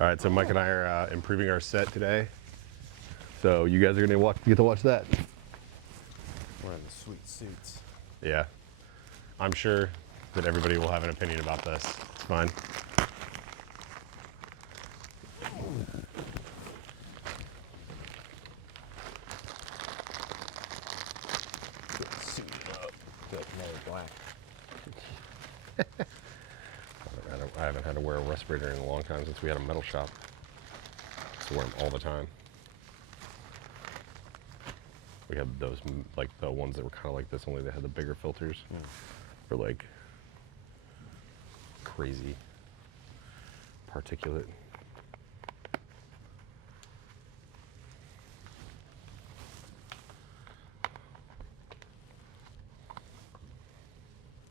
All right, so Mike and I are improving our set today. So you guys are gonna get to watch that. We're in the sweet suits. Yeah, I'm sure that everybody will have an opinion about this. It's fine. Get suited up. Get Mary Black. I haven't had to wear a respirator in a long time since we had a metal shop. I used to wear them all the time. We had those, like the ones that were kind of like this, only they had the bigger filters for like crazy particulate.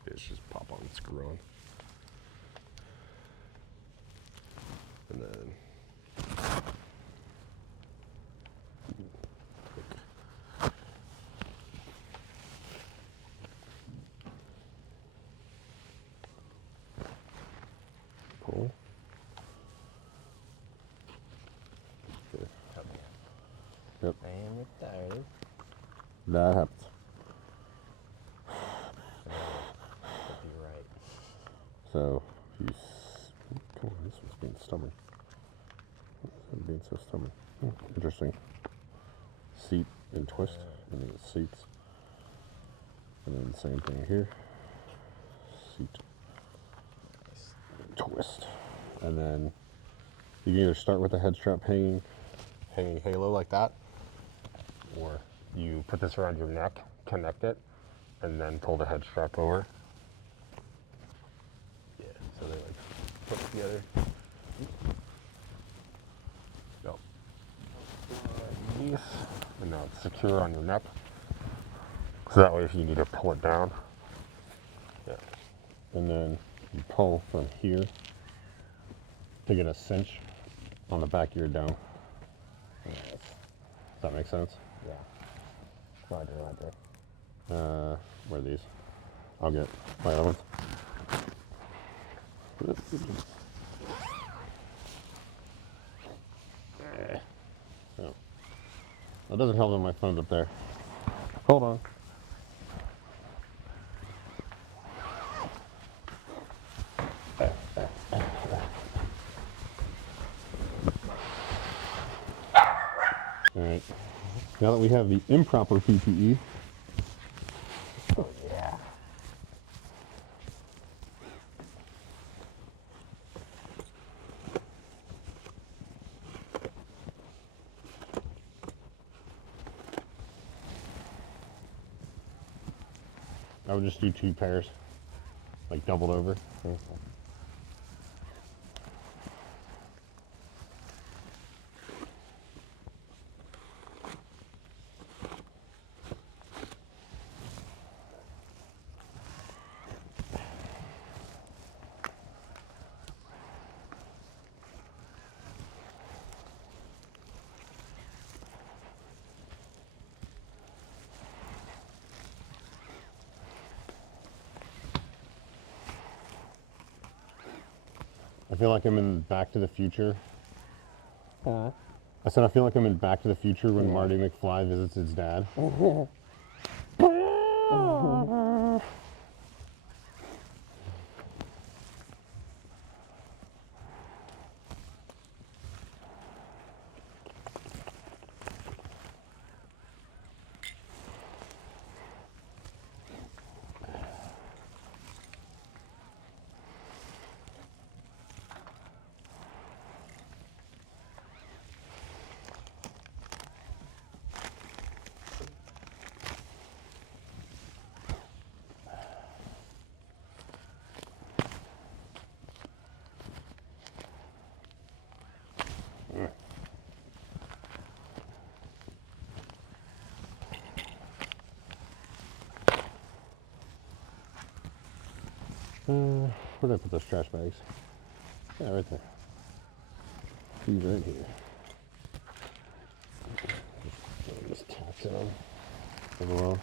It's just pop on and screw on. And then pull. Okay. Yep. I am retired. That happens. Could be right. So he's come on, this one's being stubborn. It's being so stubborn. Interesting. Seat and twist, and then it seats. And then same thing here. Seat, twist. And then you can either start with the head strap hanging halo like that, or you put this around your neck, connect it, and then pull the head strap over. Yeah, so they like put together. Yep. And now it's secure on your neck. So that way if you need to pull it down. Yeah. And then you pull from here to get a cinch on the back of your dome. Yes. Does that make sense? Yeah. Roger. Where are these? I'll get my other ones. So, that doesn't help that my phone's up there. Hold on. All right. Now that we have the improper PPE, Oh, yeah. I would just do 2 pairs, like doubled over. I feel like I'm in Back to the Future. I said I feel like I'm in Back to the Future when Marty McFly visits his dad. Where did I put those trash bags? Yeah, right there. These right here. Just tacks it on. Overall.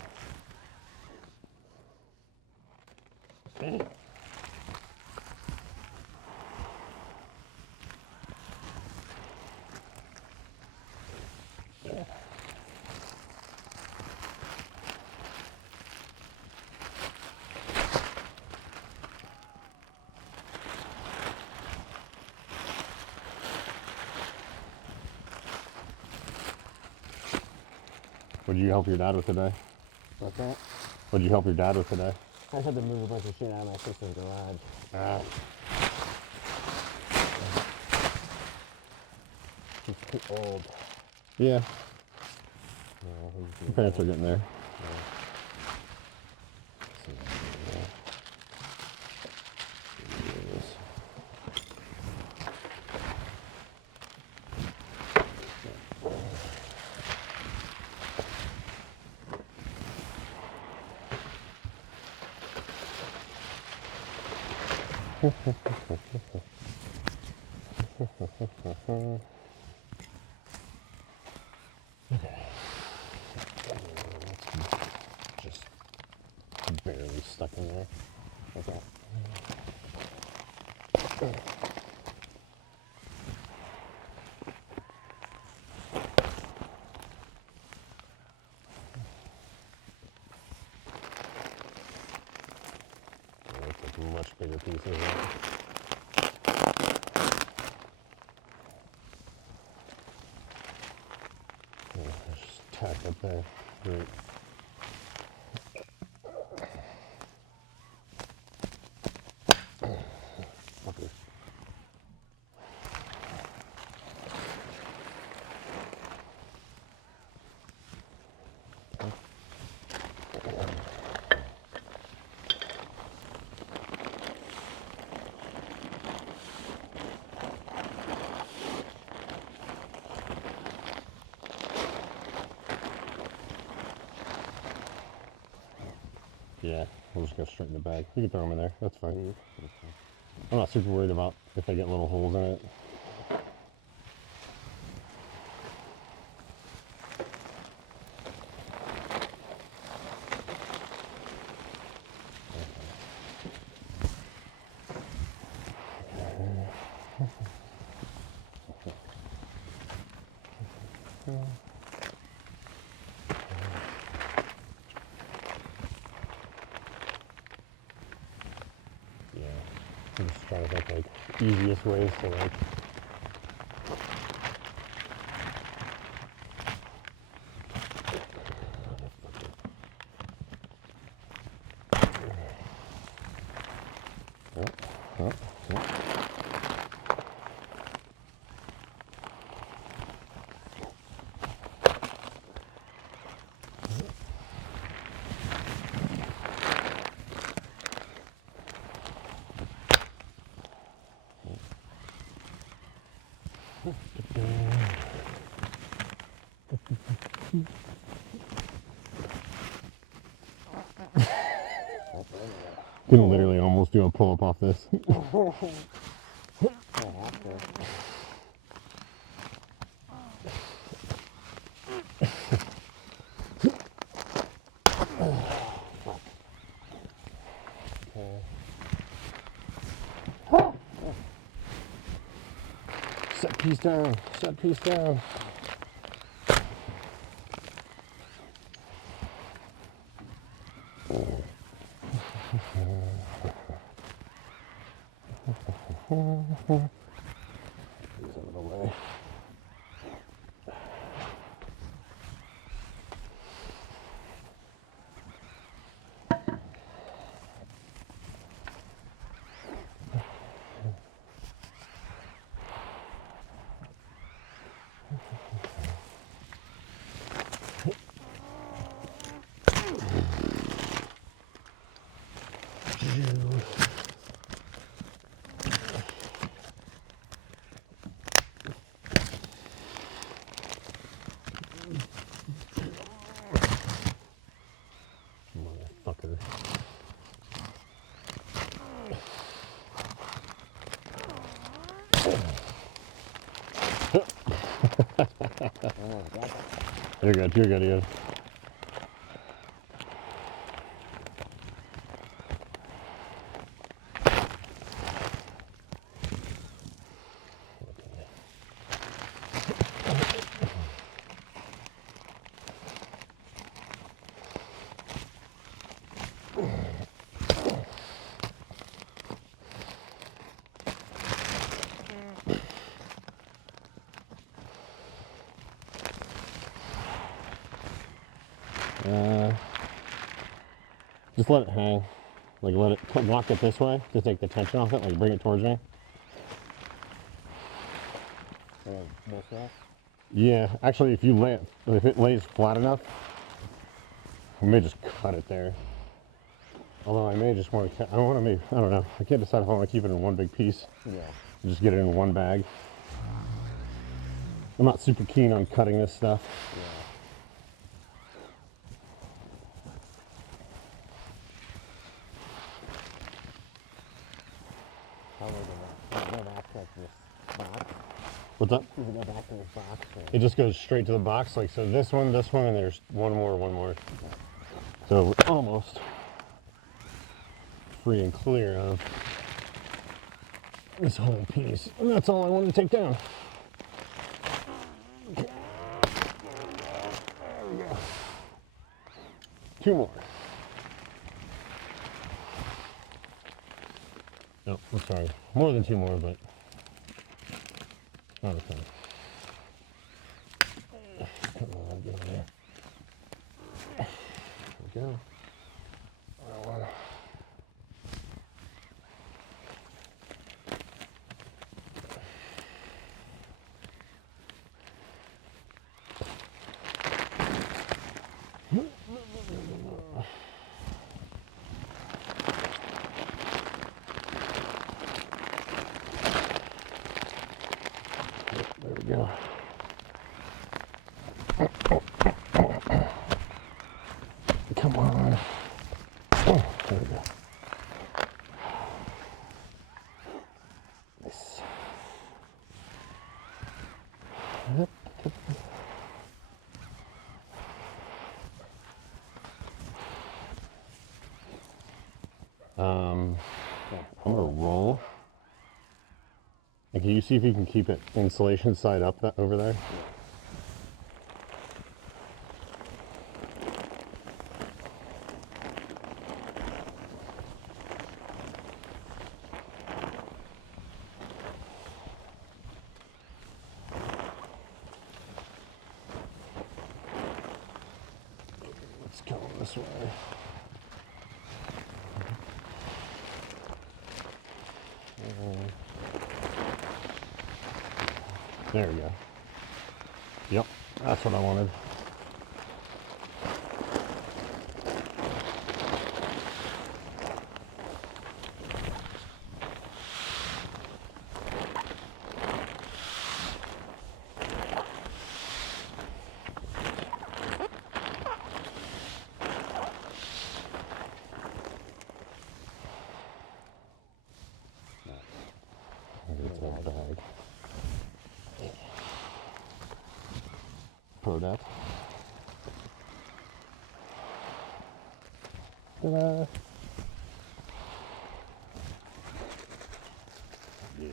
What did you help your dad with today? What's that? What did you help your dad with today? I had to move a bunch of shit out of my sister's garage. Ah, She's too old. yeah. Yeah, Your parents are getting there. Just barely stuck in there. Okay. That's like much bigger pieces. Right? Yeah, just tack up there. Great. Okay. Yeah, we'll just go straight in the bag. You can throw them in there. That's fine. I'm not super worried about if they get little holes in it. Yeah, I'm just trying to think like easiest ways to like. Oh, oh, oh. Can literally almost do a pull up off this. Set piece down. Set piece down. These out of the way. Motherfucker. You're good, you're good, Ian. Just let it hang. Like let it walk it this way to take the tension off it. Like bring it towards me. This way? Yeah, actually, if it lays flat enough, I may just cut it there. Although I may just want to. I don't know. I can't decide if I want to keep it in one big piece. Yeah. Just get it in one bag. I'm not super keen on cutting this stuff. Yeah. How are we gonna go back to this box? What's up? Does it go back to this box? Or? It just goes straight to the box. Like so, this one, and there's one more. So we're almost free and clear of this whole piece. And that's all I wanted to take down. Okay. There we go. 2 more. No, I'm sorry. More than 2 more, but not a ton. Come on, get in there. There we go. There we go. Come on. Oh, there we go. Nice. I'm gonna roll. And can you see if you can keep it insulation side up over there? Let's go this way. There we go. Yep, that's what I wanted. It's a bag. Product. Ta-da! Yeah.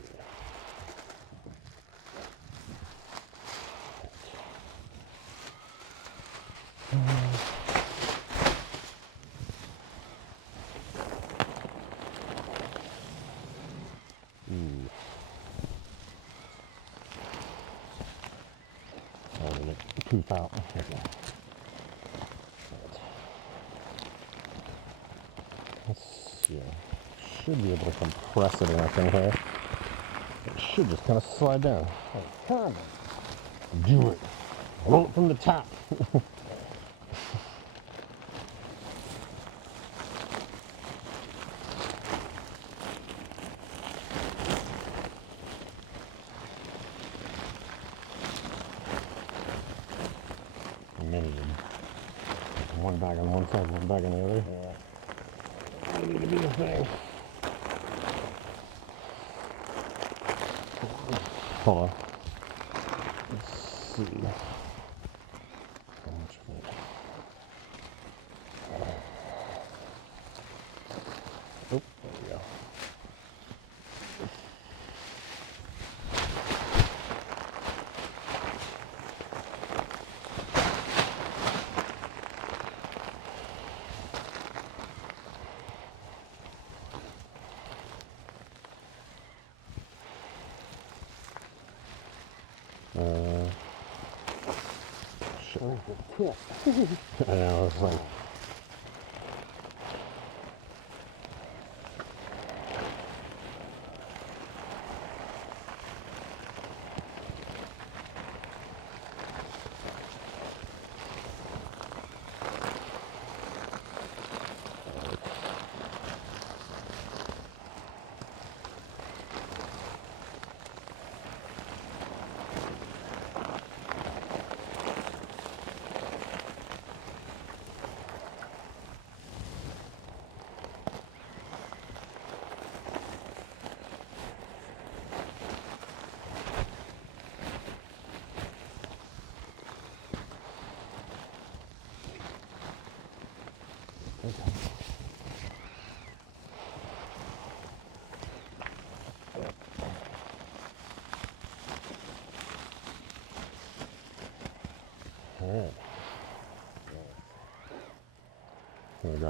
Sorry, it poof out. Okay. Let's see. Should be able to compress it enough in here. It should just kind of slide down. Come on. Do it. Roll it from the top. Many. One bag on one side, one bag on the other. Yeah. I need to be the thing. Hold on. Let's see. How much of it? Oh, there we go. Shit. Where's the tip? I know, it's like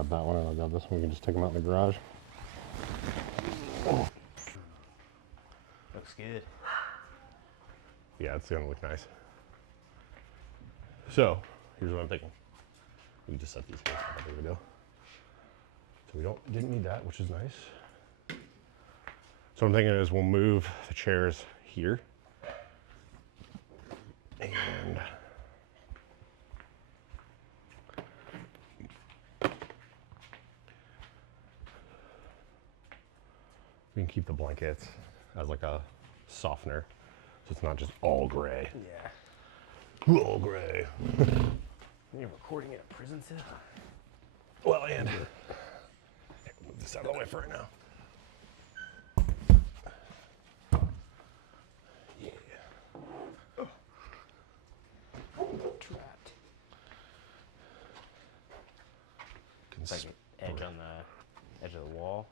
grab that one and I'll grab this one. We can just take them out in the garage. Looks good. Yeah, it's gonna look nice. So, here's what I'm thinking. We just set these here. There we go. So we didn't need that, which is nice. So what I'm thinking is we'll move the chairs here. And we can keep the blankets as like a softener. So it's not just all gray. Yeah. All gray. You're recording at a prison cell? Well, and here, move this out of the way for right now. Yeah. Trapped. It's like an edge on the edge of the wall.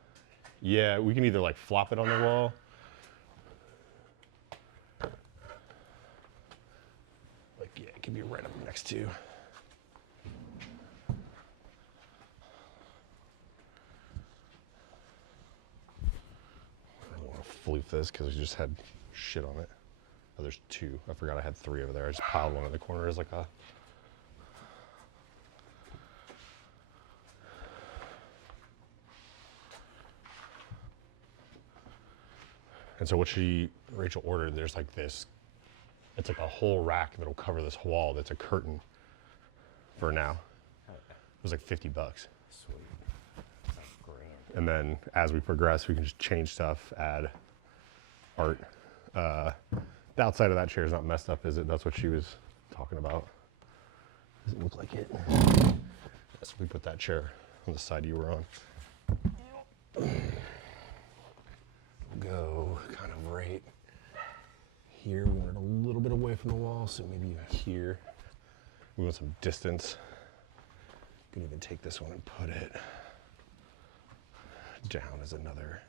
Yeah, we can either like flop it on the wall. Like, yeah, it can be right up next to. I don't want to floof this because we just had shit on it. Oh, there's two. I forgot I had three over there. I just piled one in the corner as like a. And so what Rachel ordered, there's like this, it's like a whole rack that'll cover this wall that's a curtain for now. It was like $50. Sweet. That's grand. And then as we progress, we can just change stuff, add art. The outside of that chair is not messed up, is it? That's what she was talking about. Doesn't look like it. So we put that chair on the side you were on. Go kind of right here. We want it a little bit away from the wall, so maybe even here. We want some distance. You can even take this one and put it down as another.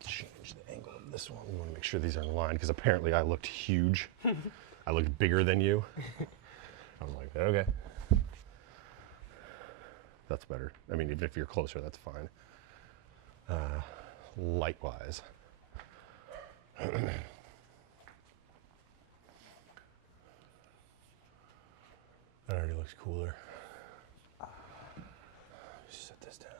Change the angle of this one. We want to make sure these are in line because apparently I looked huge. I looked bigger than you. I'm like, okay. That's better. I mean, even if you're closer, that's fine. Light-wise. That already looks cooler. Set this down.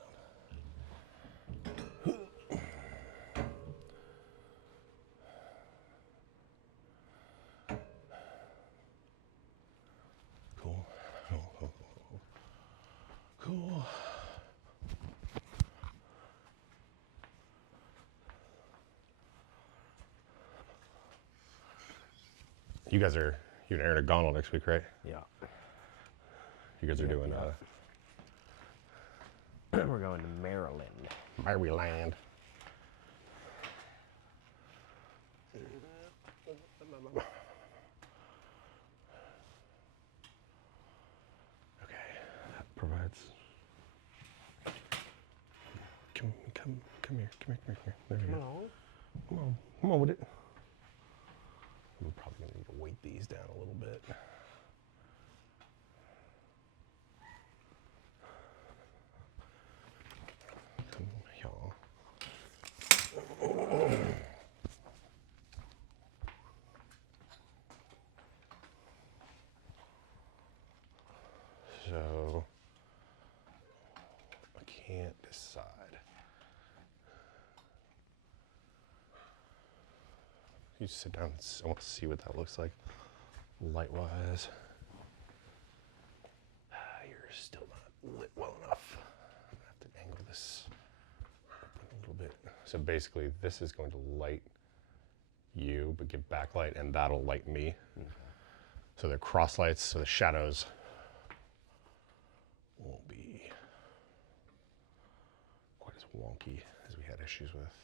Cool. Cool. You and Aaron are gone all next week, right? Yeah. You guys are doing We're going to Maryland. Maryland. Okay, that provides. Come here. There we go. Come on with it. We're probably gonna need to weight these down a little bit. Come here. So I can't decide. You sit down and I want to see what that looks like light-wise. You're still not lit well enough. I'm gonna have to angle this up a little bit. So basically this is going to light you, but give backlight, and that'll light me. Okay. So they're cross lights, so the shadows won't be quite as wonky as we had issues with.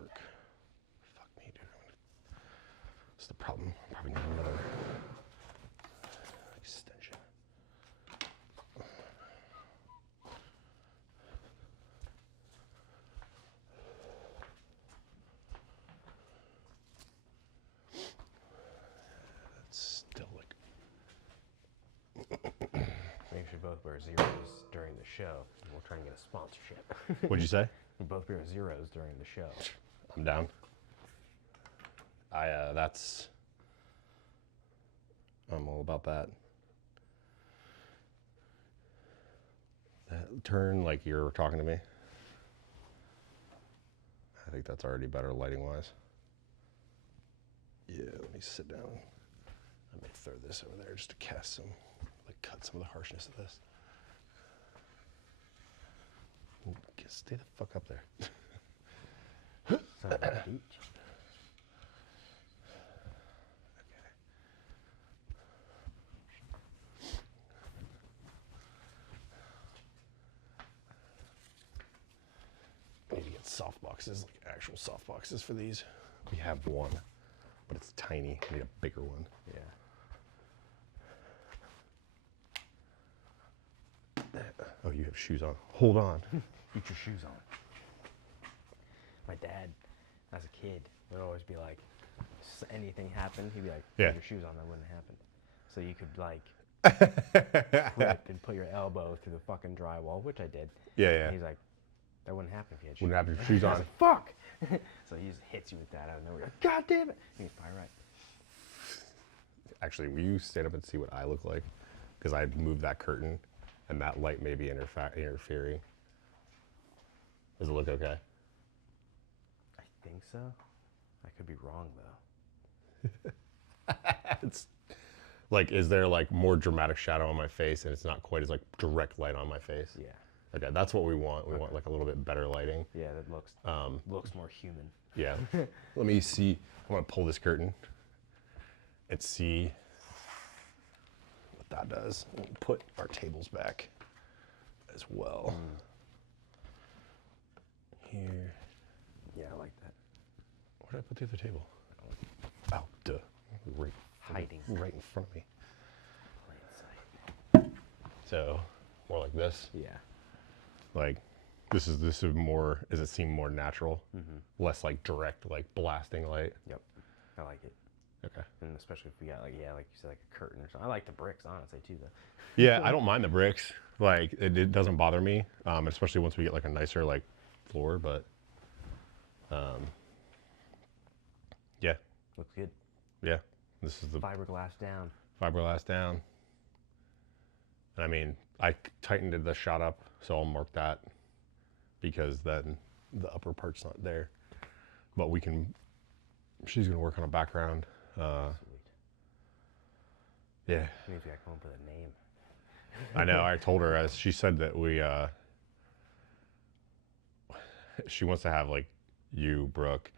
Work. Fuck me, dude. That's the problem. I probably need another extension. both wear zeros during the show. And we'll try and get a sponsorship. What'd you say? We both wear zeros during the show. I'm down. I'm all about that. That turn like you're talking to me. I think that's already better lighting wise. Yeah, let me sit down. I may throw this over there just to cast some, like cut some of the harshness of this. Stay the fuck up there. Son of a beach. Need to get soft boxes, like actual soft boxes for these. We have one, but it's tiny. We need a bigger one. Yeah. Oh, you have shoes on. Hold on. Get your shoes on. My dad, as a kid, would always be like, anything happened, he'd be like, Yeah. put your shoes on, that wouldn't happen. So you could like trip and put your elbow through the fucking drywall, which I did. Yeah, And yeah. he's like, that wouldn't happen if you had shoes. Wouldn't have your shoes I was on. like, fuck! So he just hits you with that out of nowhere. Like, God damn it! And he's probably right. Actually, will you stand up and see what I look like? Because I moved that curtain, and that light may be interfering. Does it look okay? I think so. I could be wrong though. It's like, is there like more dramatic shadow on my face, and it's not quite as like direct light on my face? Yeah. Okay, that's what we want. We want like a little bit better lighting. Yeah, that looks more human. Yeah. Let me see. I'm gonna pull this curtain and see what that does. And put our tables back as well. Here. Yeah, I like that. Where did I put the other table? Oh, duh. Right, Hiding. right in front of me. Plain sight. So, more like this. Yeah. Like, this is more. Does it seem more natural? Less like direct, like blasting light. Yep. I like it. Okay. And especially if we got like you said, like a curtain or something. I like the bricks, honestly, too, though. Yeah, I don't mind the bricks. Like, it doesn't bother me, especially once we get like a nicer like floor. But, yeah, Looks good. yeah. This is the Fiberglass down. fiberglass down. And I mean, I tightened the shot up, so I'll mark that because then the upper part's not there. But we can. She's gonna work on a background. Sweet. Yeah. Means we gotta come up with a name. I know. I told her as she said that we. She wants to have like you, Brooke,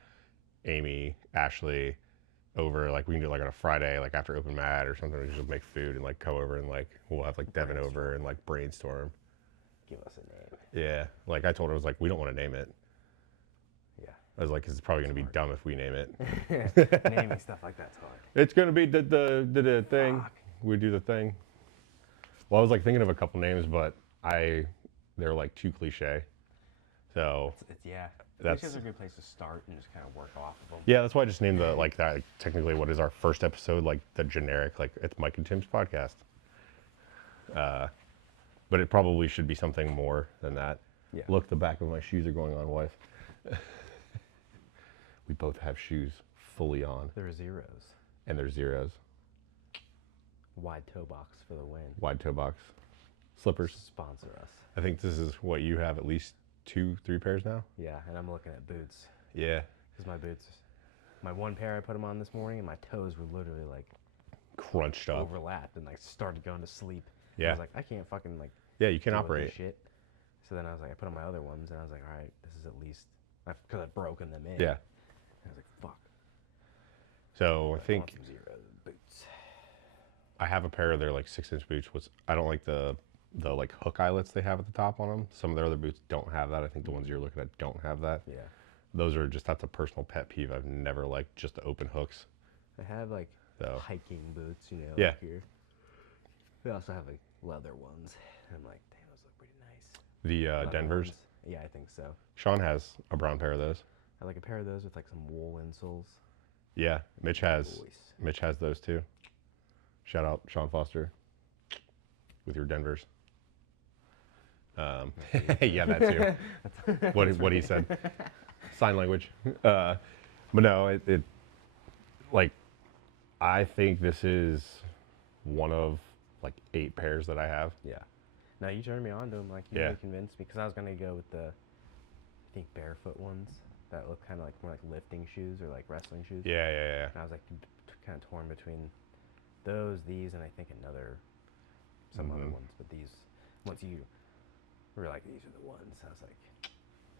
Amy, Ashley, over. Like we can do it like on a Friday, like after open mat or something. We can just make food and like come over and like we'll have like Devin over and like brainstorm. Give us a name. Yeah. Like I told her, I was like, we don't want to name it. Yeah. I was like, 'cause it's probably gonna be dumb if we name it. Naming stuff like that's hard. It's gonna be the thing. Fuck. We do the thing. Well, I was like thinking of a couple names, but they're like too cliche. So Yeah. That's- That's a good place to start and just kind of work off of them. yeah, that's why I just named the like that. Like, technically, what is our first episode? Like the generic, like it's Mike and Tim's podcast. But it probably should be something more than that. Yeah. Look, the back of my shoes are going on, wife. We both have shoes fully on, There are zeros. and they're zeros. Wide toe box for the win. Wide toe box, slippers. Sponsor us. I think this is what you have, at least 2-3 pairs now. Yeah, and I'm looking at boots. Yeah. Because my boots, my one pair I put them on this morning, and my toes were literally like Crunched up. overlapped and like started going to sleep. Yeah. I was like, I can't fucking like Yeah, you can deal with this operate. shit. So then I was like, I put on my other ones, and I was like, all right, this is at least because I've broken them in. Yeah. I was like, fuck. So I want think some zero boots. I have a pair of their like 6-inch boots. I don't like the like hook eyelets they have at the top on them. Some of their other boots don't have that. I think the ones you're looking at don't have that. Yeah. Those are just, that's a personal pet peeve. I've never liked just the open hooks. I have like So hiking boots, you know, Yeah. like here. We also have like leather ones. And I'm like, damn, those look pretty nice. the Leather Denvers. ones. Yeah, I think so. Sean has a brown pair of those. I like a pair of those with like some wool insoles. Yeah, Mitch has Boys. those too. Shout out Sean Foster with your Denvers. Yeah, that too. What he said, sign language. But no, it like I think this is one of like 8 pairs that I have. Yeah. No, you turned me on to them. Like, you Yeah. really convinced me. Because I was going to go with the, I think, barefoot ones that look kind of like more like lifting shoes or like wrestling shoes. Yeah. And I was like kind of torn between these, and I think some other ones. But these, once you were like, these are the ones, I was like,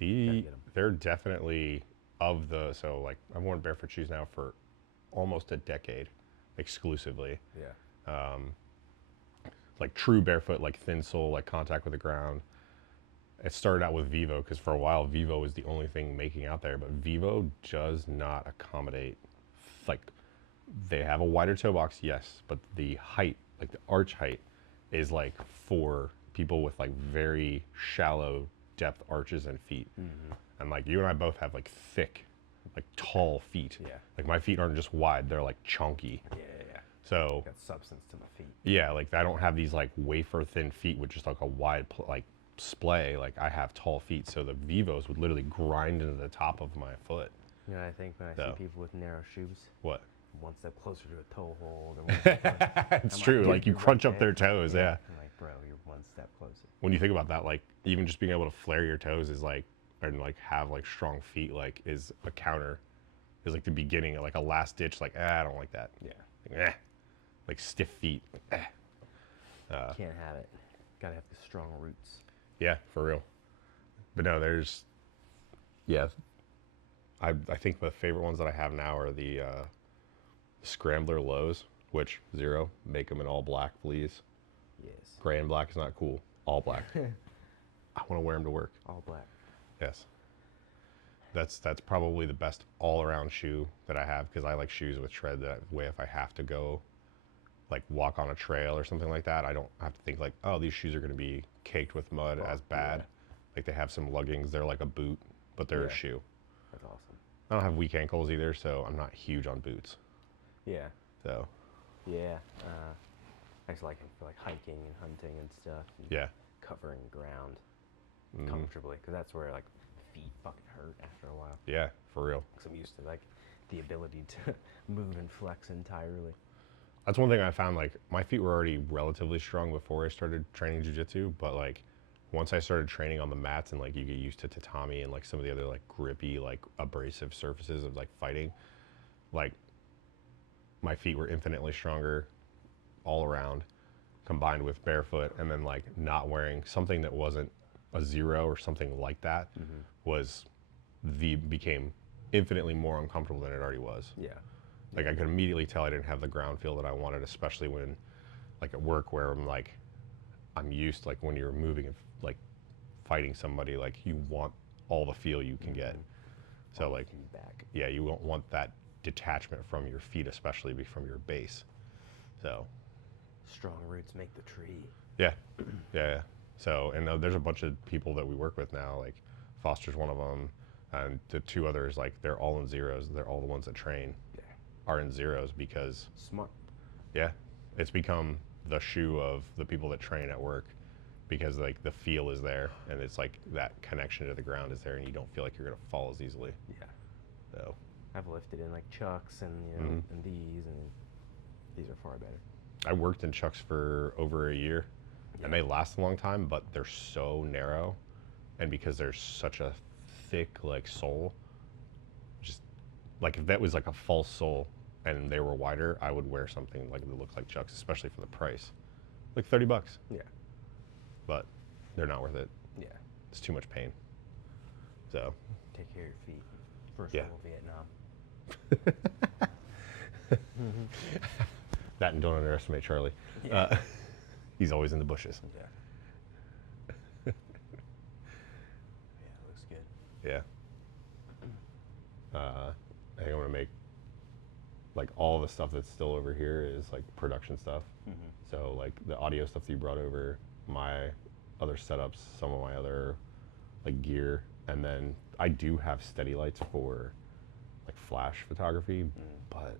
gotta get 'em. They're definitely so like I've worn barefoot shoes now for almost a decade exclusively. yeah. Like true barefoot, like thin sole, like contact with the ground. It started out with Vivo because for a while Vivo was the only thing making out there, but Vivo does not accommodate, like they have a wider toe box, yes, but the height, like the arch height, is like for people with like very shallow depth arches and feet. And like you and I both have like thick, like tall feet. Yeah. Like my feet aren't just wide, they're like chunky. Yeah. So Got substance to my feet. yeah, like I don't have these like wafer thin feet with just like a wide like splay. Like I have tall feet, so the Vivos would literally grind into the top of my foot. You know what I think when I So. see people with narrow shoes? What? One step closer to a toe hold. Or one step It's I'm true. dude, Like you you're crunch right up their there. toes. Yeah. I'm like, bro, you're one step closer. When you think about that, like even just being able to flare your toes is like, and like have like strong feet, like is a counter, is like the beginning, like a last ditch. Like I don't like that. Yeah. Like, like stiff feet. Like, Can't have it. Gotta have the strong roots. Yeah, for real. But no, yeah. I think the favorite ones that I have now are the Scrambler lows, which Zero, make them in all black, please. Yes. Gray and black is not cool. All black. I want to wear them to work. All black. Yes. That's probably the best all-around shoe that I have because I like shoes with tread that way if I have to go like walk on a trail or something like that, I don't have to think like, oh, these shoes are going to be caked with mud as bad. Yeah. Like they have some luggings, they're like a boot, but they're a Yeah. shoe. That's awesome. I don't have weak ankles either, so I'm not huge on boots. Yeah. So Yeah. I just like it for like hiking and hunting and stuff. And yeah. covering ground Mhm. comfortably, because that's where like feet fucking hurt after a while. Yeah, for real. Because I'm used to like the ability to move and flex entirely. That's one thing I found, like my feet were already relatively strong before I started training jiu-jitsu, but like once I started training on the mats and like you get used to tatami and like some of the other like grippy, like abrasive surfaces of like fighting, like my feet were infinitely stronger all around, combined with barefoot, and then like not wearing something that wasn't a Zero or something like that became infinitely more uncomfortable than it already was. Yeah. Like I could immediately tell I didn't have the ground feel that I wanted, especially when like at work where I'm used, like when you're moving and like fighting somebody, like you want all the feel you can get. So like, Feedback. yeah, you won't want that detachment from your feet, especially from your base. So Strong roots make the tree. yeah. So, and there's a bunch of people that we work with now, like Foster's one of them, and the 2 others, like they're all in Zeros. They're all the ones that train Yeah. are in Zeros because Smart. yeah, it's become the shoe of the people that train at work because like the feel is there and it's like that connection to the ground is there and you don't feel like you're gonna fall as easily. Yeah. So I've lifted in like Chucks and and these are far better. I worked in Chucks for over a year and they last a long time, but they're so narrow, and because there's such a thick like sole, just like if that was like a false sole and they were wider, I would wear something like that looked like Chucks, especially for the price, like $30. Yeah. But they're not worth it. Yeah. It's too much pain. So Take care of your feet. First Yeah. rule of Vietnam. that, and don't underestimate Charlie. Yeah. He's always in the bushes. Yeah. Yeah, it looks good. Yeah. I think I'm gonna make like all the stuff that's still over here is like production stuff. So like the audio stuff that you brought over, my other setups, some of my other like gear, and then I do have steady lights for like flash photography, but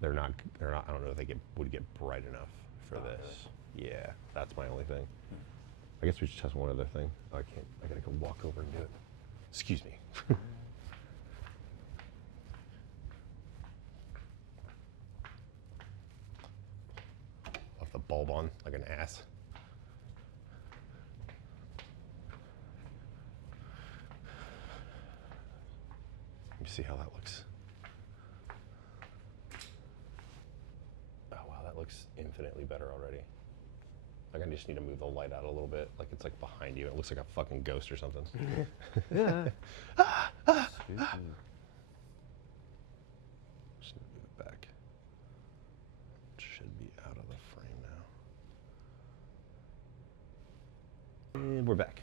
they're not. I don't know if they would get bright enough for this. Yeah, that's my only thing. I guess we should test one other thing. Oh, I can't. I gotta go walk over and do it. Excuse me. Left the bulb on like an ass. Let me see how that looks. Oh wow, that looks infinitely better already. Like I just need to move the light out a little bit. Like it's like behind you. It looks like a fucking ghost or something. Spooky. Just move it back. It should be out of the frame now. And we're back.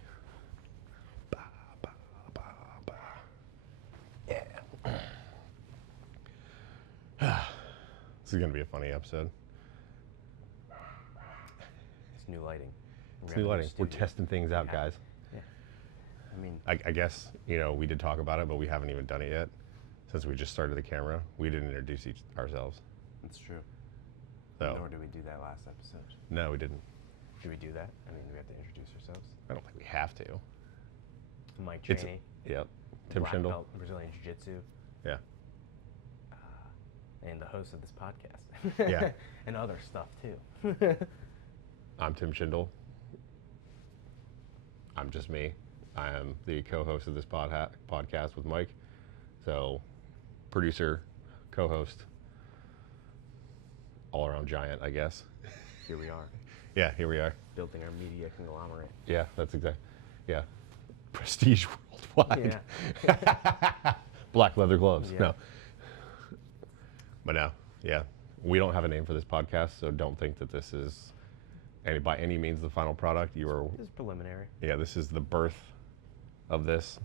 Ba, ba, ba, ba. Yeah. This is gonna be a funny episode. It's new lighting. It's new lighting. We're testing things out, Yeah. guys. Yeah. I mean, I guess, you know, we did talk about it, but we haven't even done it yet. Since we just started the camera, we didn't introduce ourselves. it's true. So, Nor did we do that last episode. no, we didn't. Do we do that? I mean, do we have to introduce ourselves? I don't think we have to. Mike It's- Cheney. Yep. Tim Black Schindel. belt, Brazilian Jiu-Jitsu. Yeah. And the host of this podcast. Yeah. And other stuff too. I'm Tim Schindel. I'm just me. I am the co-host of this podcast with Mike. So, producer, co-host, all-around giant, I guess. Here we are, Yeah, here we are. building our media conglomerate. Yeah, that's exact. Yeah, prestige worldwide. Yeah. Black leather gloves. Yeah. No. But no, yeah, we don't have a name for this podcast, so don't think that this is by any means the final product. You are, This is preliminary. yeah, this is the birth of this.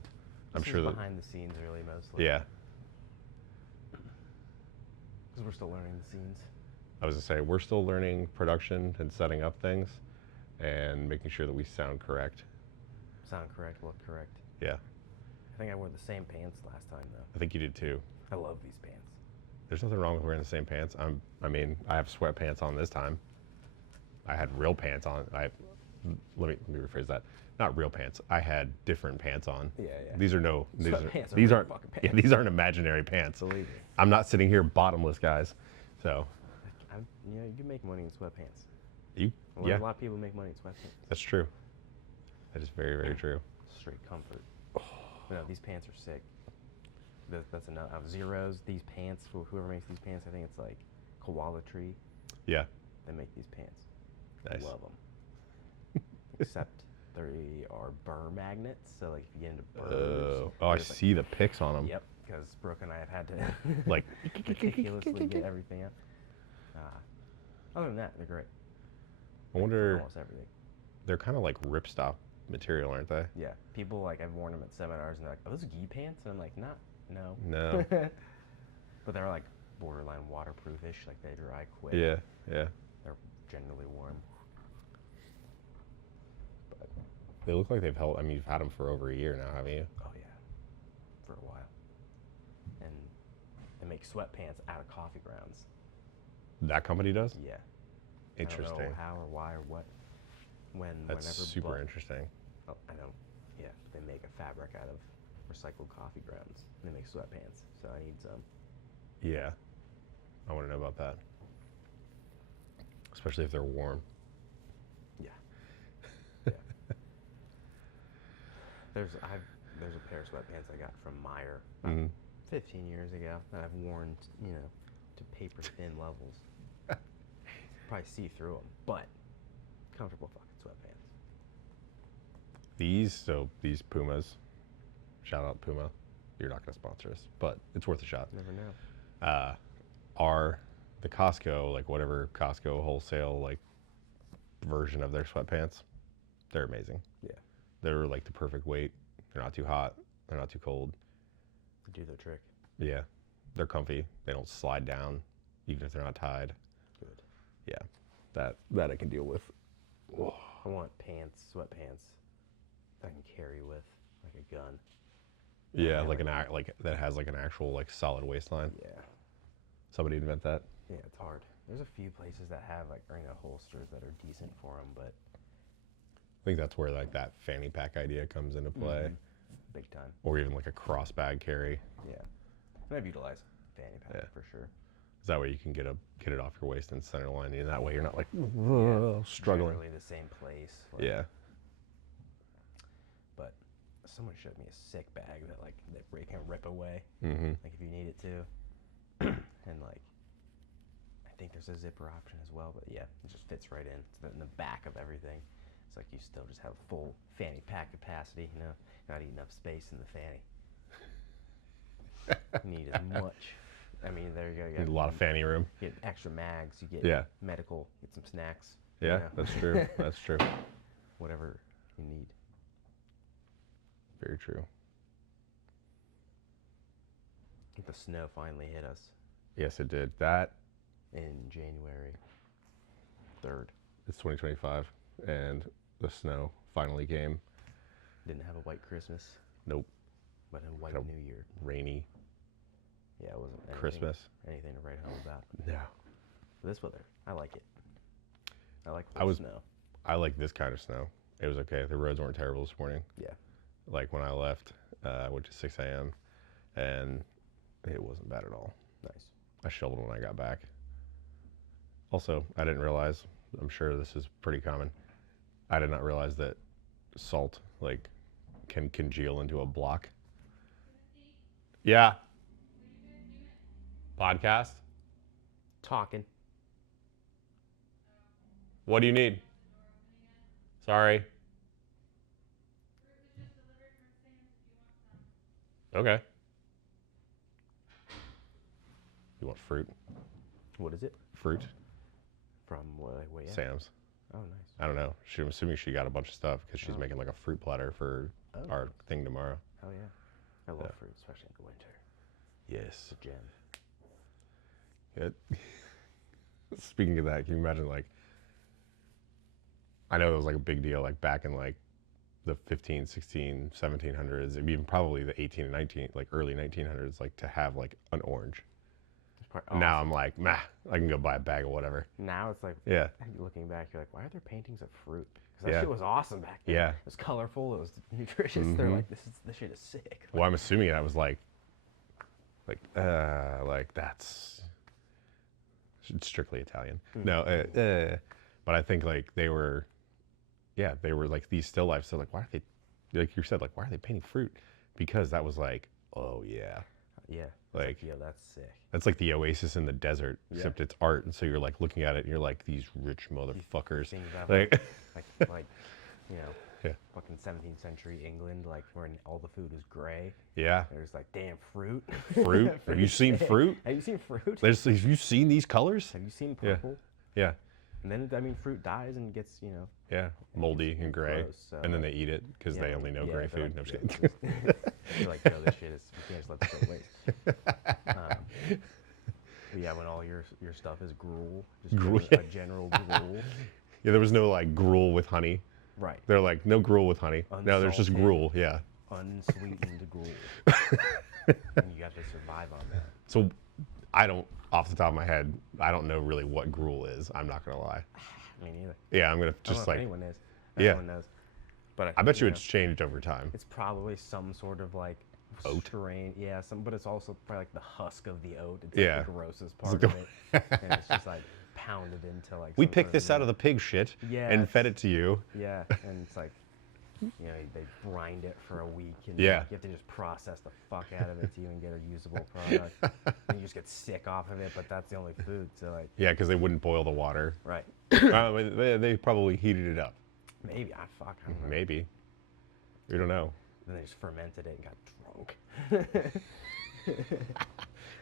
I'm This sure is that, behind the scenes, really, mostly. yeah. Because we're still learning the scenes. I was gonna say we're still learning production and setting up things, and making sure that we sound correct. Sound correct, look correct. Yeah, I think I wore the same pants last time, though. I think you did too. I love these pants. There's nothing wrong with wearing the same pants. I mean, I have sweatpants on this time. I had real pants on. Let me rephrase that. Not real pants. I had different pants on. Yeah. These are no. Sweatpants are These real aren't. fucking Yeah, pants. these aren't imaginary pants. Believe me. I'm not sitting here bottomless, guys. So You know, you can make money in sweatpants. you, A yeah, lot of people make money in sweatpants. that's true. That is very, very true. Straight comfort. No, these pants are sick. That's enough. Zeros. These pants. Whoever makes these pants, I think it's like Koala Tree. Yeah, They make these pants. nice. Love them. Except they are burr magnets. So like if you get into burrs. Oh, I there's, like- see the pics on them. Yep. Because Brooke and I have had to Like, meticulously get everything out. Other than that, they're great. I wonder. Almost everything. They're kind of like ripstop material, aren't they? Yeah. People like I've worn them at seminars and they're like, "Are those gi pants?" And I'm like, "No." No. But they're like borderline waterproofish, like they dry quick. Yeah, yeah. They're generally warm. But They look like they've held. I mean, you've had them for over a year now, haven't you? oh yeah, for a while. And they make sweatpants out of coffee grounds. That company does. Yeah. Interesting. I don't know how or why or what. That's Whenever. super but- interesting. Oh, I don't. Yeah, they make a fabric out of recycled coffee grounds. And they make sweatpants, so I need some. Yeah, I want to know about that. Especially if they're warm. Yeah. Yeah. There's a pair of sweatpants I got from Meyer about Mhm. 15 years ago that I've worn, to paper thin levels. Probably see through them, but comfortable fucking sweatpants. These Pumas, shout out Puma. You're not going to sponsor us, but it's worth a shot. Never know. Are the Costco, like whatever Costco wholesale like version of their sweatpants, they're amazing. Yeah. They're like the perfect weight. They're not too hot. They're not too cold. They do their trick. Yeah, they're comfy. They don't slide down, even if they're not tied. Good. Yeah, that I can deal with. I want sweatpants that I can carry with, like a gun. Yeah, Yeah, like like that has like an actual like solid waistline. Yeah. Somebody invent that. Yeah, it's hard. There's a few places that have like holsters that are decent for them, but I think that's where like that fanny pack idea comes into play, big time. or even like a cross bag carry. Yeah, and I've utilized fanny pack for sure. Is that way you can get it off your waist and center line, and that way you're not like struggling. Generally the same place. Like, Yeah. But someone showed me a sick bag that like that you can rip away, Mm-hmm. like if you need it to, and like I think there's a zipper option as well. But yeah, it just fits right in. It's in the back of everything. It's like you still just have full fanny pack capacity. You know, not eating up space in the fanny. You need as much. I mean, there you go. You Need a lot of fanny room. You get extra mags. You get Yeah. medical. Get some snacks. Yeah, you know, that's true. That's true. whatever you need. Very true. The snow finally hit us Yes, it did. That in January 3rd. is 2025, and the snow finally came. Didn't have a white Christmas, Nope. but a white Had a New Year. Rainy Yeah, it wasn't anything, Christmas. anything to write home about. No. This weather, I like it. I like I the was- snow. I like this kind of snow. It was okay. The roads weren't terrible this morning. Yeah. Like when I left, I went to 6 a.m. and it wasn't bad at all. Nice. I shoveled when I got back. Also, I didn't realize, I'm sure this is pretty common, I did not realize that salt like can congeal into a block. Yeah. Podcast? Talking. What do you need? Sorry. Okay. You want fruit? What is it? Fruit? From what? Yeah. Sam's. Oh, nice. I don't know. I'm assuming she got a bunch of stuff because she's Oh. making like a fruit platter for Oh. our thing tomorrow. Oh yeah. I love Yeah. fruit, especially in the winter. Yes. It's a gem. Speaking of that, can you imagine like, I know it was like a big deal like back in like the 15, 16, 1700s, and even probably the 18 and 19, like early 1900s, like to have like an orange. Now I'm like, meh, I can go buy a bag of whatever. Now it's like, Yeah. looking back, you're like, why are there paintings of fruit? Because that Yeah. shit was awesome back then. Yeah. It was colorful. It was nutritious. They're Mhm. like, this shit is sick. Well, I'm assuming I was like that's it's strictly Italian. No, but I think like they were like these still lifes. So like, why are they, like you said, like why are they painting fruit? Because that was like, oh yeah, Yeah. like Yo, that's sick. that's like the oasis in the desert, Yeah. except it's art, and so you're like looking at it, and you're like these rich motherfuckers. Things about Like, like, you know, Yeah. fucking 17th century England, like where all the food was gray. yeah, There's like, damn, fruit. fruit. Have you Pretty seen sick. fruit? Have you seen fruit? Have you seen these colors? Have you seen Yeah. purple? Yeah, And then, I mean, fruit dies and gets, you know, yeah, moldy and gray, gross, so, and then they eat it because yeah, they like- only know yeah, gray they're food. like, No, I'm just yeah, kidding. You're like, yo, this shit is, we can't just let this go to waste. But yeah, when all your stuff is gruel, just Gruel, a general gruel. Yeah, there was no like gruel with honey. Right. They're like no gruel with honey. No, there's just Unsalted. gruel. Yeah. Unsweetened gruel. And you got to survive on that. So I don't, off the top of my head, I don't know really what gruel is. I'm not gonna lie. Me neither. Yeah, I'm gonna I don't just know if like. anyone is. Yeah. Everyone knows. But I bet you know, it's changed over time. it's probably some sort of like Oat? terrain. Yeah, but it's also probably like the husk of the oat. It's Yeah. like the grossest part like of it. And it's just like pounded into like We some picked sort this out of the pig shit Yeah, and fed it's- it to you. Yeah, and it's like, you know, they grind it for a week, and Yeah. you have to just process the fuck out of it to even get a usable product. And you just get sick off of it, but that's the only food. So like, Yeah, because they wouldn't boil the water. right? They probably heated it up. Maybe I don't know. Maybe. We don't know. Then they just fermented it and got drunk.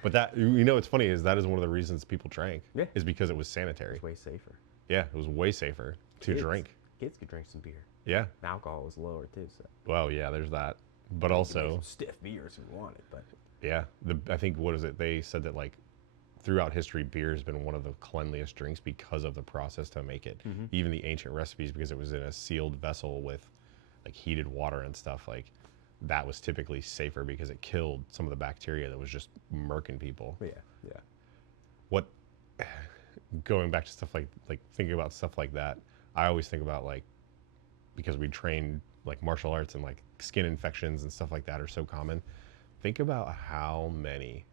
But that, you know, what's funny is that is one of the reasons people drank. Yeah. Is because it was sanitary. It's way safer. Yeah, it was way safer to Kids- drink. Kids could drink some beer. Yeah. And alcohol was lower too, so Well, yeah, there's that. But you could make also, some stiff beers if you wanted. But yeah, I think, what is it? They said that like throughout history, beer has been one of the cleanliest drinks because of the process to make it. Even the ancient recipes, because it was in a sealed vessel with like heated water and stuff, like that was typically safer because it killed some of the bacteria that was just murking people. yeah. What going back to stuff like thinking about stuff like that, I always think about like, because we train like martial arts and like skin infections and stuff like that are so common. Think about how many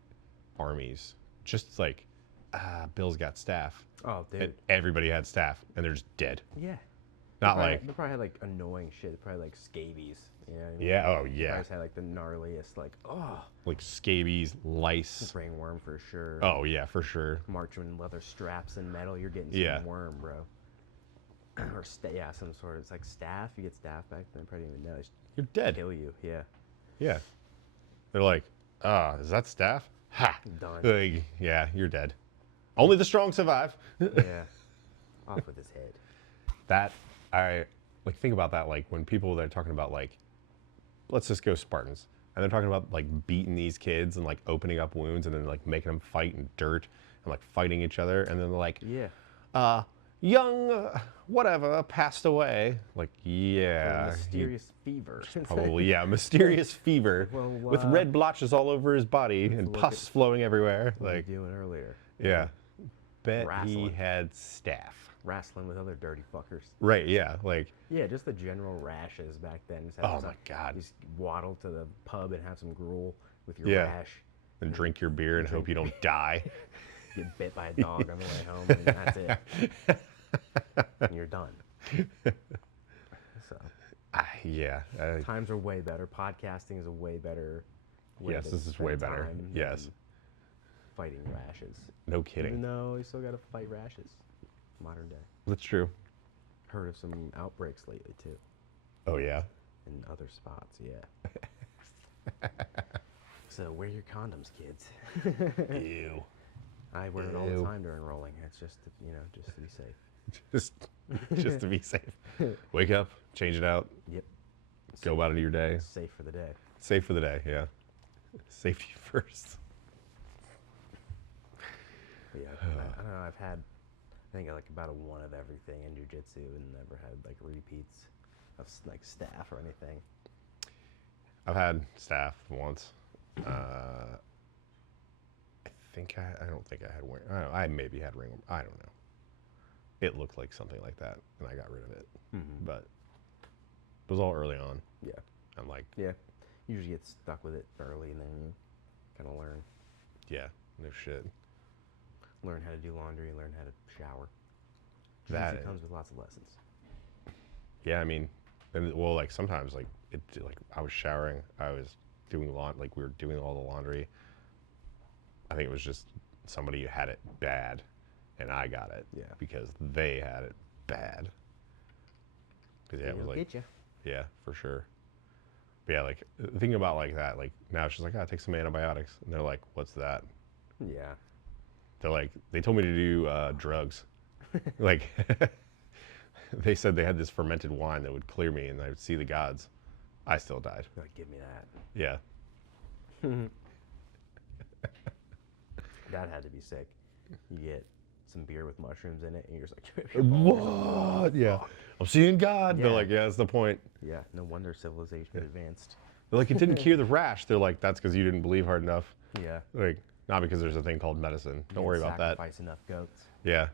armies just like, Bill's got staph, Oh, dude. and everybody had staph and they're just dead. Yeah. Not They like, probably had like annoying shit. They probably like scabies. You know what I mean? yeah, oh They yeah, probably just had like the gnarliest, like, oh, like scabies, lice. ringworm for sure. Oh yeah, for sure. Marching in leather straps and metal, you're getting some Yeah. worm, bro. Or yeah, some sort of, it's like staph. You get staph back then, probably didn't even know. It's You're dead. kill you, yeah. Yeah. They're like, is that staph? Ha! Done. Like, yeah, you're dead. Only the strong survive. Yeah. Off with his head. That, I, like, think about that, like, when people, they're talking about, like, let's just go Spartans. And they're talking about, like, beating these kids and, like, opening up wounds and then, like, making them fight in dirt and, like, fighting each other. And then they're like, Yeah. young, whatever, passed away. Like, Or yeah. mysterious fever. Probably, yeah, mysterious fever Well, with red blotches all over his body and look pus flowing everywhere. What were Like, you doing earlier? yeah, bet he Wrestling. had staph. Wrestling with other dirty fuckers. Right, yeah, like, Yeah, just the general rashes back then. Just oh have my God. Just waddle to the pub and have some gruel with your Yeah. rash. And drink your beer and hope you don't die. Get bit by a dog on the way home, and that's it. And you're done. So Yeah. times are way better. Podcasting is a way better. way Yes, to this is spend way better. time Yes. than fighting rashes. No Even kidding. though you still got to fight rashes. Modern day. That's true. Heard of some outbreaks lately too, Oh, yeah. in other spots. Yeah. So wear your condoms, kids. Ew. I wear it all the Ew. time during rolling. It's just to, just to be safe. Just to be safe. Wake up, change it out, Yep. go about it your day. Safe for the day. Safe for the day, yeah. Safety first. But yeah, I don't know. I've had, I think like about a one of everything in jujitsu, and never had like repeats of like staff or anything. I've had staph once. I don't think I had wing. I maybe had ringworm. I don't know. It looked like something like that, and I got rid of it. But it was all early on. Yeah. I'm like, Yeah. You usually get stuck with it early, and then you kind of learn yeah, no shit. learn how to do laundry, learn how to shower. That Jiu-jitsu comes with lots of lessons. Yeah, I mean, and well, like sometimes, like I was showering, I was doing like we were doing all the laundry. I think it was just somebody who had it bad, and I got it. Yeah. Because they had it bad. Because yeah, it was It'll like, get you. yeah, for sure. But yeah, like thinking about like that, like now she's like, take some antibiotics, and they're like, what's that? Yeah. They're like, they told me to do drugs. Like, they said they had this fermented wine that would clear me and I would see the gods. I still died. You're like, give me that. Yeah. That had to be sick. You get some beer with mushrooms in it, and you're just like, What? Yeah. I'm seeing God. They're Yeah. like, yeah, that's the point. yeah, no wonder civilization advanced. They're like, it didn't cure the rash. They're like, that's because you didn't believe hard enough. Yeah. Like, not because there's a thing called medicine. Don't worry about that. Sacrifice enough goats. Yeah.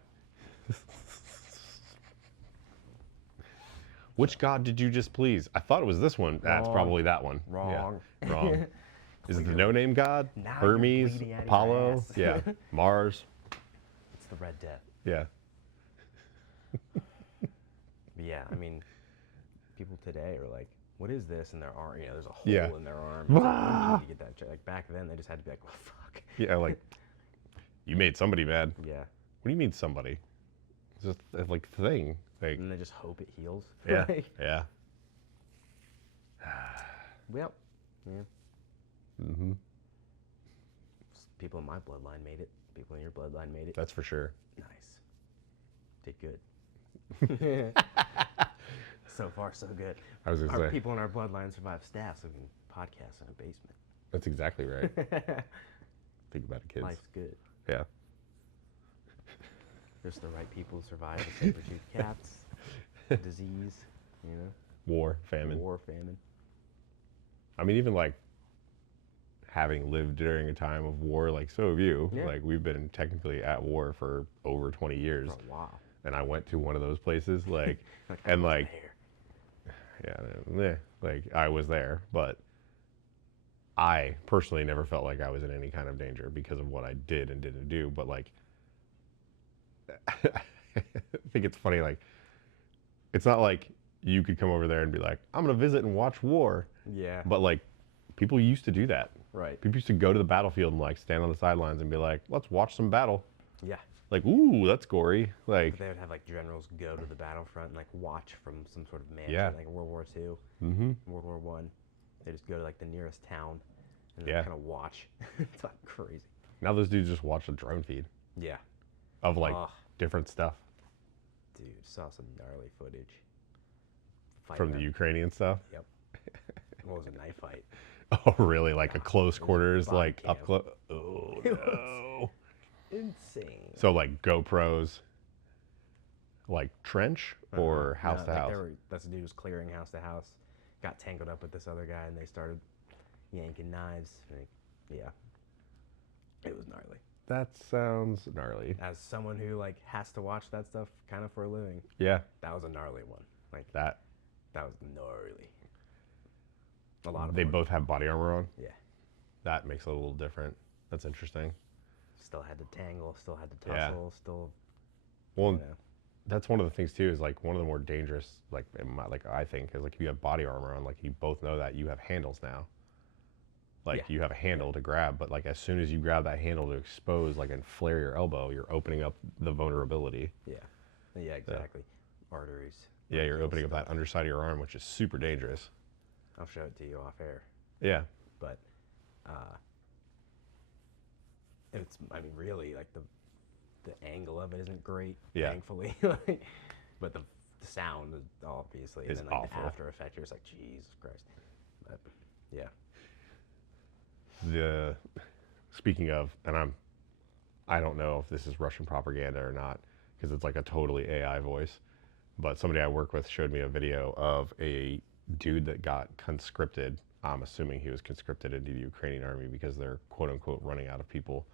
Which god did you just please? I thought it was this one. That's Wrong. probably that one. Wrong. Yeah. Wrong. Is it the no-name god? Now you're Hermes? bleeding out of your Apollo? ass. Yeah. Mars? It's the Red Death. Yeah. But yeah, I mean, people today are like, what is this? And their arm, there's a hole Yeah. in their arm. It's like, Ah. you get that check. Like back then, they just had to be like, well, fuck. Yeah, like, you made somebody mad. Yeah. What do you mean somebody? It's just a, like thing. Like, And they just hope it heals. yeah. Like, Yeah. well, yeah. Mm-hmm. People in my bloodline made it. People in your bloodline made it. That's for sure. Nice. Did good. So far, so good. I was gonna Our say. people in our bloodline survive staff, so we can podcast in a basement. That's exactly right. Think about it, kids. Life's good. Yeah. Just the right people who survive the saber-toothed cats, disease, War, famine. war, famine. I mean, even like having lived during a time of war, like so have you. Yeah. Like we've been technically at war for over 20 years, For a while. and I went to one of those places, like, Like, and I was like, there. yeah, like I was there, but I personally never felt like I was in any kind of danger because of what I did and didn't do. But like, I think it's funny, like, it's not like you could come over there and be like, I'm gonna visit and watch war. Yeah. But like, people used to do that. Right. People used to go to the battlefield and like stand on the sidelines and be like, let's watch some battle. Yeah. Like, ooh, that's gory. Like, But they would have like generals go to the battlefront and like watch from some sort of mansion, Yeah. like World War II, mm-hmm. World War One. They just go to like the nearest town and Yeah. kind of watch. It's like crazy. Now those dudes just watch a drone feed Yeah. of like Ugh. different stuff Dude, saw some gnarly footage. from the Ukrainian stuff. Yep. What was a knife fight? Oh, really? Like a close it was quarters, body like up cam. close. Oh, It was- no. Insane. So like GoPros, like trench or house No, to like house? That's the dude was clearing house to house, got tangled up with this other guy, and they started yanking knives. Like, yeah, it was gnarly. That sounds gnarly. As someone who like has to watch that stuff kind of for a living, Yeah, that was a gnarly one. Like that. that was gnarly. A lot of They fun. both have body armor on. Yeah. That makes it a little different. That's interesting. Still had to tangle, still had to Yeah. tussle, still. Well, You know, that's one of the things too. Is like one of the more dangerous, like like I think, is like if you have body armor on, like you both know that you have handles now. Like Yeah. you have a handle to grab, but like as soon as you grab that handle to expose, like and flare your elbow, you're opening up the vulnerability. yeah, yeah, exactly. Arteries. Yeah, you're arteries, opening up stuff. that underside of your arm, which is super dangerous. I'll show it to you off air. Yeah. But it's, I mean, really, like the angle of it isn't great, Yeah. thankfully. Like, but the sound is obviously, and It's then like the awful. after effect, you're just like, Jesus Christ. But yeah, The speaking of, and I don't know if this is Russian propaganda or not because it's like a totally AI voice, but somebody I work with showed me a video of a dude that got conscripted. I'm assuming he was conscripted into the Ukrainian army because they're quote unquote running out of people.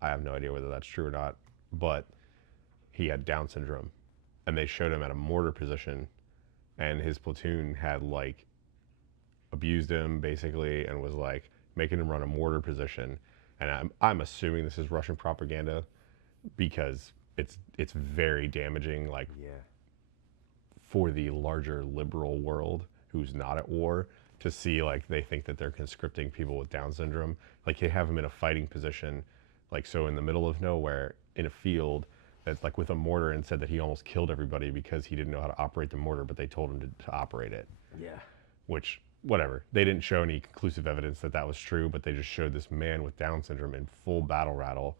I have no idea whether that's true or not, but he had Down syndrome, and they showed him at a mortar position, and his platoon had like abused him basically and was like making him run a mortar position. And I'm assuming this is Russian propaganda because it's very damaging, like yeah, for the larger liberal world who's not at war, to see like they think that they're conscripting people with Down syndrome. Like they have him in a fighting position, like so in the middle of nowhere in a field that's like with a mortar, and said that he almost killed everybody because he didn't know how to operate the mortar, but they told him to operate it. yeah, Which, whatever. They didn't show any conclusive evidence that that was true, but they just showed this man with Down syndrome in full battle rattle,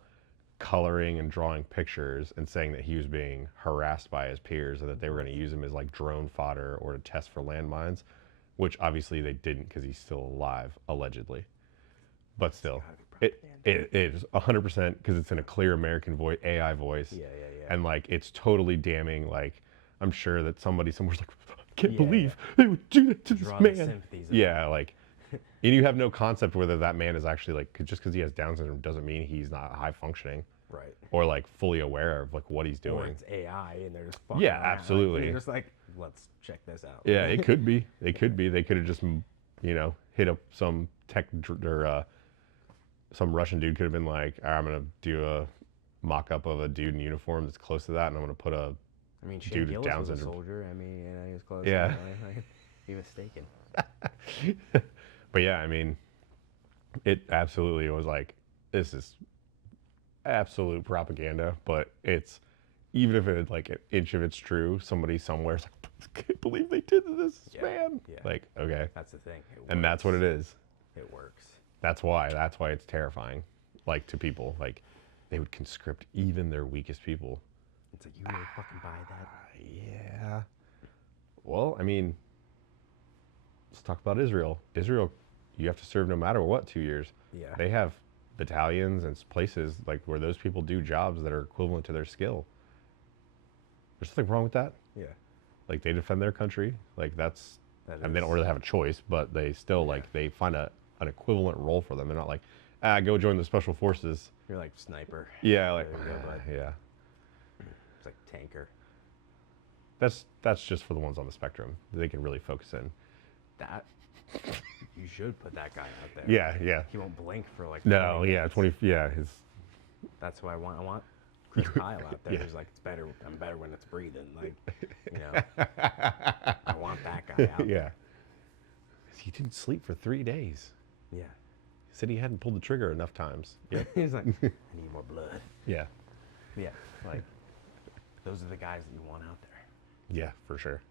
coloring and drawing pictures and saying that he was being harassed by his peers and that they were going to use him as like drone fodder or to test for landmines, which obviously they didn't because he's still alive, allegedly. But still, it is 100% because it's in a clear American voice, AI voice. yeah, yeah, yeah. And like it's totally damning. Like I'm sure that somebody somewhere's like, I can't Yeah, believe they would do that to this Draw the man. sympathies of Yeah, like, and you have no concept whether that man is actually like, just because he has Down syndrome doesn't mean he's not high functioning right. or like fully aware of like what he's Or doing. it's AI, and they're just fucking Yeah, around. absolutely. And you're just like, let's check this out. Yeah, it could be. They could be. They could have just, hit up some or some Russian dude could have been like, "All right, I'm gonna do a mock-up of a dude in uniform that's close to that, and I'm gonna put a I mean, Shane Dude with Gillis Down was a syndrome. soldier. I mean, he was close. Yeah. Be mistaken. But yeah, I mean, it absolutely was like, this is absolute propaganda, but it's, even if it's like an inch of it's true, somebody somewhere's like, I can't believe they did this, Yeah, man. yeah. Like, okay. That's the thing. It And that's what works. it is. It works. That's why it's terrifying, like to people. Like, they would conscript even their weakest people. It's like, you really fucking buy that? Yeah. Well, I mean, let's talk about Israel. Israel, you have to serve no matter what 2 years. Yeah. They have battalions and places like where those people do jobs that are equivalent to their skill. There's nothing wrong with that. Yeah. Like they defend their country. Like that's, That and they don't is- really have a choice, but they still like they find a an equivalent role for them. They're not like, go join the special forces. You're like sniper. Yeah, like, There you go, bud. yeah. It's like tanker. That's just for the ones on the spectrum. They can really focus in. That you should put that guy out there. Yeah, yeah. He won't blink for like. No, 20 yeah, minutes. 20. Yeah, his. That's what I want. I want Chris Kyle out there. Yeah. Who's like, it's better. I'm better when it's breathing. Like, you know. I want that guy out. Yeah. He didn't sleep for 3 days. Yeah. He said he hadn't pulled the trigger enough times. Yep. He's like, I need more blood. Yeah. Yeah. Like, those are the guys that you want out there. Yeah, for sure.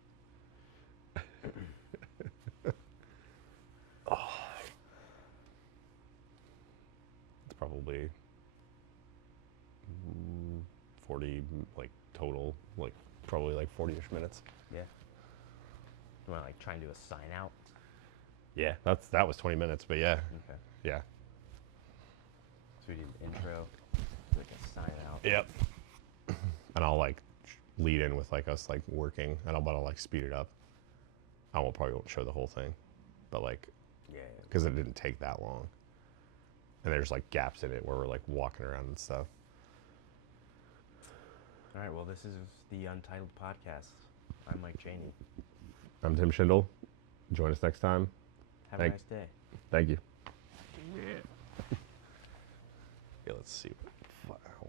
It's probably 40, like total, like probably like 40-ish minutes. Yeah. You want to like try and do a sign out? Yeah, that was 20 minutes, but yeah, Okay. yeah. So we did an intro, like a sign out. Yep. And I'll like lead in with like us like working, and I'll like speed it up. Probably won't show the whole thing, but like, Yeah. because it didn't take that long. And there's like gaps in it where we're like walking around and stuff. All right. Well, this is the Untitled Podcast. I'm Mike Cheney. I'm Tim Schindel. Join us next time. Have a nice day. Thank you. Yeah. Yeah, let's see.